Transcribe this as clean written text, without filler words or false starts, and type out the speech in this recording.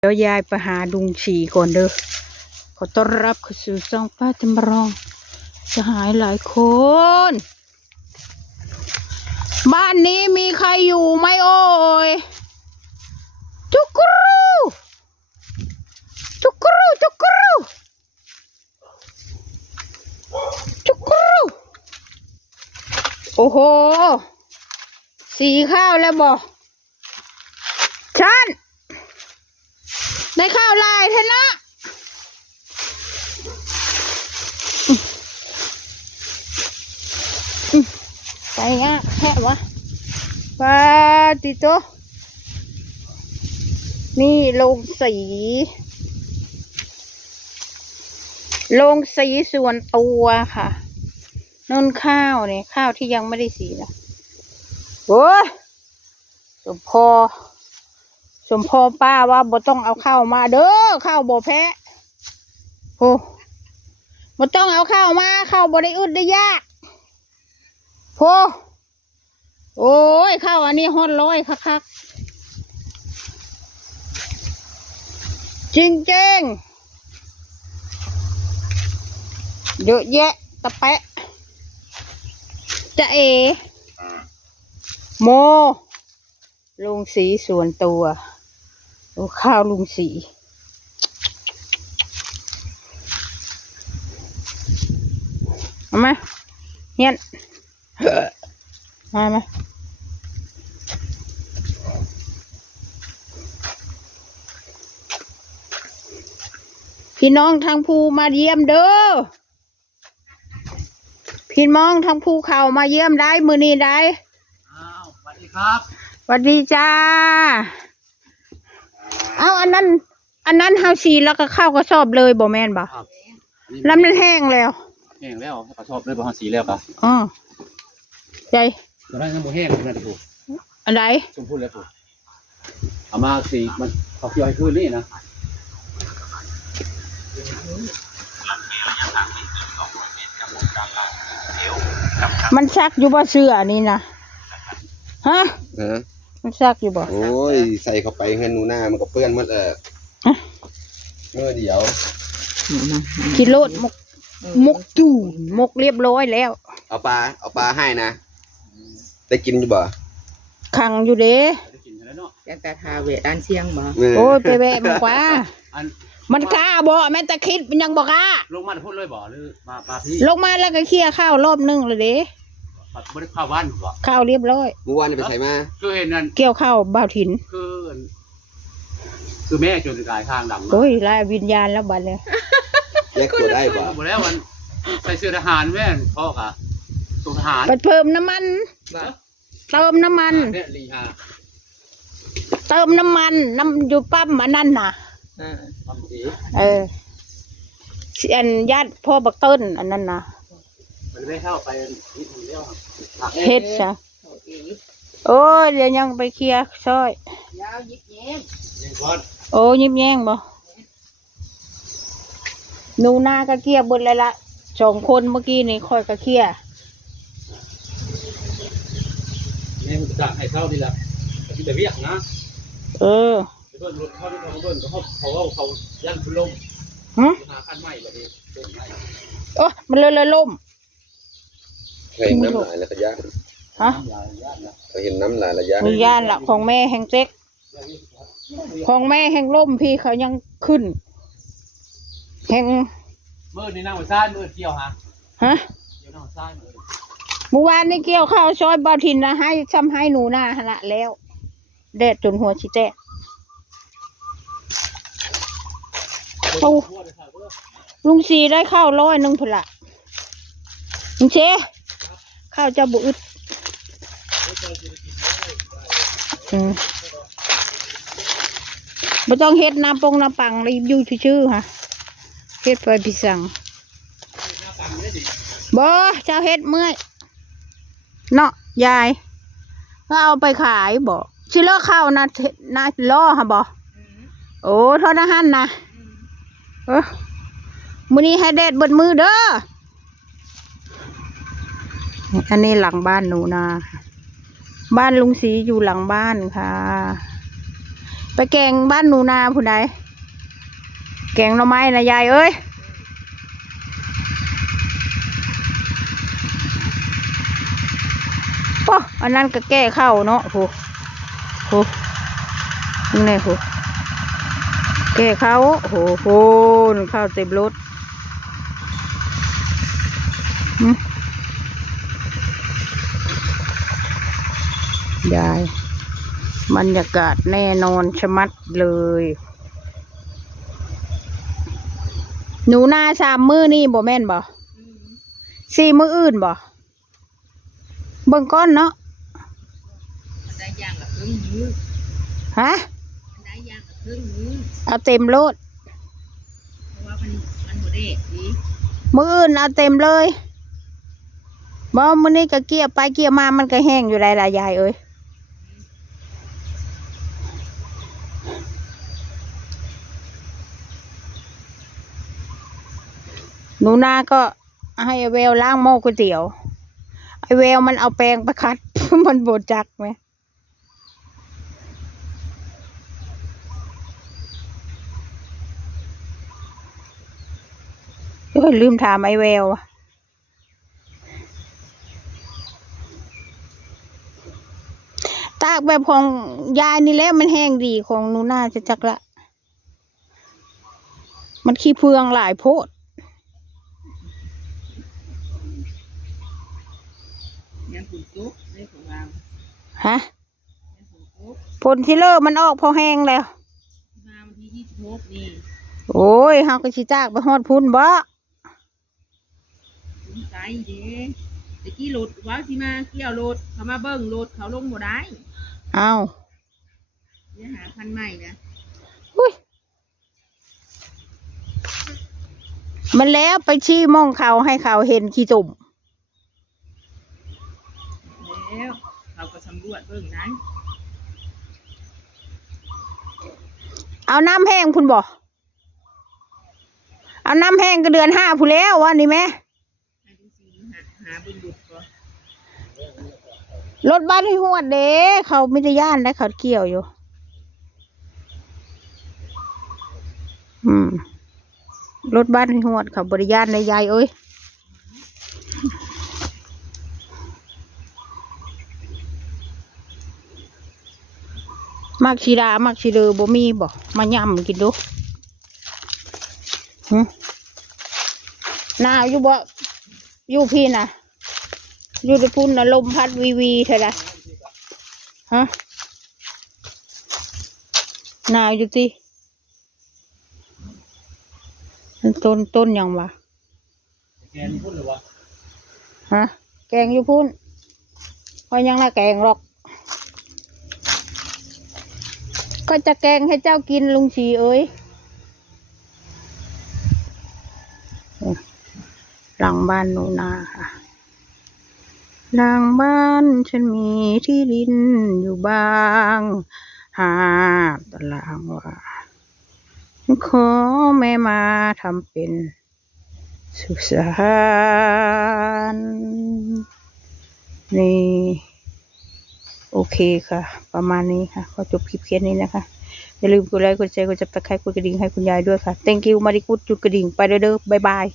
เดี๋ยวยายไปหาลุงฉีก่อนเด้อขอต้อนรับเข้าสู่ช่องป้าจำลองสหายหลายคนบ้านนี้มีใครอยู่ไหมโอ้ยจุกรูจุกรูจุกรูจุกรูโอ้โหสีข้าวแล้วบ่ฉันได้ข้าวลายเถอะนะใส่งะแค่วะปาติโตนี่ลงสีส่วนตัวค่ะนุ่นข้าวเนี่ยข้าวที่ยังไม่ได้สีนะโอ้ยสมพอป้าว่าบ่ต้องเอาข้าวมาเด้อข้าวบ่แพ้โอ้บ่ต้องเอาข้าวมาข้าวบ่ได้อึดได้ยากโอ้โอ้ยข้าวอันนี้ฮอดร้อยคักๆจริงเยอะแยะตะแปะจะเอโมลุงสีส่วนตัวโอ้ข้าวลุงสีเอามาเฮียนมาพี่น้องทางภูมาเยี่ยมเด้อพี่น้องทางภูเขามาเยี่ยมได้มือนี้ได้สวัสดีครับสวัสดีจ้าเอาอันนั้นเฮาสีแล้วก็เข้ากระสอบเลยบ่แม่นบ่แล้วมันแห้งแล้วกระสอบเลยบ่ฮอดสีแล้วครับอ๋อใจตอนนั้นยังบ่แห้งนั่นถูกอันไหนชมพูแล้วถูกเอามาสีมันเขาเกี่ยวให้คืนนี่นะมันซักอยู่บ่เสื้อนี่นะฮะมันซักอยู่บ่โอ้ยใส่เข้าไปเงินหนูหน้ามันก็เปื้อนหมดเมื่อเดียวกิโลดมกจู่มกเรียบร้อยแล้วเอาปลาให้นะได้กินอยู่บ่ขังอยู่เด้แต่ทาเวด้านเชียงบ่โอ้ยไปแวะมากว่ามันกล้าบ่แม่ตะคิดมันยังบ่กล้าลงมาพูดเลยบ่หรือมาพี่ลงมาแล้วก็เคี่ยข้าวรอบนึงเลยเด้บ่ได้ข้าวบ้านบ่ข้าวเรียบร้อยเมื่อวานไปใส่มาคือเห็นนั่นเกี่ยวข้าวบ่าวถิ่นคือแม่จนกายทางดำโอ้ยลายวิญญาณแล้วบัดเลยแยกตัวได้บ่บ่แล้วมันใส่เสื้อทหารแม่พ่อกะส่งทหารไปเพิ่มน้ำมันเติมน้ำมันน้ำอยู่ปั๊มอันนั้นน่ะเสียนญาติพ่อบักต้นอันนั้นน่ะมันไม่เข้าไปเฮ็ดซะโอ้ยเดี๋ยวยังไปเคลียร์ซอยโอ้ยิ้มแย้งบ่หนูนาก็เกลียบนเลยละ2 คนเมื่อกี้นี่ค่อยก็เคลียร์แม่มันจะให้เช่าดีละที่แต่เรียกนะเบิ้ลรถเข้าที่เขาเบิ้ลเขาย่างคุณลมหาขั้นใหม่แบบนี้โอ้มันเลยล่มเห็นน้ำลายแล้วก็ย่างฮะเห็นน้ำลายแล้วย่างมีย่านละของแม่แห่งเจ๊กของแม่แห่งล่มพี่เขายังขึ้นแห่งมือนี่นั่งหัวซ้ายมือเกี่ยวฮะเกี่ยวนั่งหัวซ้ายมือเมื่อวานนี่เกี่ยวข้าวซอยบ่าวถิ่นนะให้ซ้ำให้หนูนาขนาดแล้วแดดจนหัวชิแตกลุงสีได้ข้าว100พนละลุงเชข้าวเจ้าบุอึดไม่ต้องเฮ็ดน้ำปังรีบอยู่ชื่อค่ะเฮ็ดไปพิสังบ่เจ้าเฮ็ดเมื่อยเนาะยายเอาไปขายบ่ชิเลอข้าวนะล้อค่ะบ่โอ้ทอดอาหารนะมื้อนี้ให้แดดเบิดมือเด้ออันนี้หลังบ้านหนูนาบ้านลุงศรีอยู่หลังบ้านค่ะ ไปแกงบ้านหนูนาผู้ใดแกงหน่อไม้นะยายเอ้ยป่ะอันนั้นก็แก้ข้าวเนาะโหนี่โหแก้ข้าวโหข้าวเต็มรถยายบรรยากาศแน่นอนชะมัดเลยหนูนา3 มื้อนี่บ่แม่นบ่4 มื้ออื่นบ่เบิ่งก้อนเนาะได้ย่างละครึ่งมื้อฮะได้ย่างละครึ่งมื้อเอาเต็มโลดเพราะว่ามันบ่ได้ดี มื้ออื่นเอาเต็มเลยบ่มื้อนี้ก็เกี่ยไปเกี่ยมามันก็แห้งอยู่ได้ล่ะยายเอ้ยหนูนาก็ให้ไอ้แววล้างหม้อก๋วยเตี๋ยวไอ้แววมันเอาแปรงไปขัด มันบดจักไหมลืมถามไอ้แววตากแบบของยายนี่แหละมันแห้งดีของหนูนาจะจักละมันขี้เพืองหลายโพดยังฝุ่นจุ๊บได้ของเราฮะผลที่เลิกมันออกพอแห้งแล้วมาวันที่26นี่โอ้ยเฮาก็สิจากไปฮอดพุ่นบ่สนใจเด้ตะกี้รถว้าวสิมาเกี่ยวรถเขามาเบิ่งรถเขาลงบ่ได้เอาเดี๋ยวหาคันใหม่นะอุ้ยมันแล้วไปชี้มองเขาให้เขาเห็นขี้ตุ่มแล้วเขาก็สำรวจเบิ่งได้เอาน้ำแห้งพุ่นบ่เอาน้ำแห้งก็เดือน5พุ่นแล้ววันนี้แม่หาบุญบุตรบ่รถบ้านให้หวดเด้เขาไม่ได้ย่านได้เขาเกี่ยวอยู่รถบ้านให้หวดเขาบริย่านในยายเอ้ยมักชีดามักชีเดอบ่มีบ่มาย่ำกินดูหนาวอยู่บ่อยู่พี่น่ะอยู่ในพุ่นน่ะลมพัดวีเท่าไรฮะหนาวอยู่ที่ต้นยังวะแกงพุ่นหรือวะฮะแกงอยู่พุ่นพอยังละแกงหรอกก็จะแกงให้เจ้ากินลุงชีเอ้ยหลังบ้านหนูนาค่ะหลังบ้านฉันมีที่ดินอยู่บ้าง5 ตารางวาขอแม่มาทำเป็นสุสานนี่โอเคค่ะประมาณนี้ค่ะขอจบคลิปแค่นี้นะคะอย่าลืมกดไลค์กดแชร์กดซับสไครบ์กดกระดิ่งให้คุณยายด้วยค่ะ thank you มาดิกุดจุดกระดิ่งไปเด้อบ๊ายบาย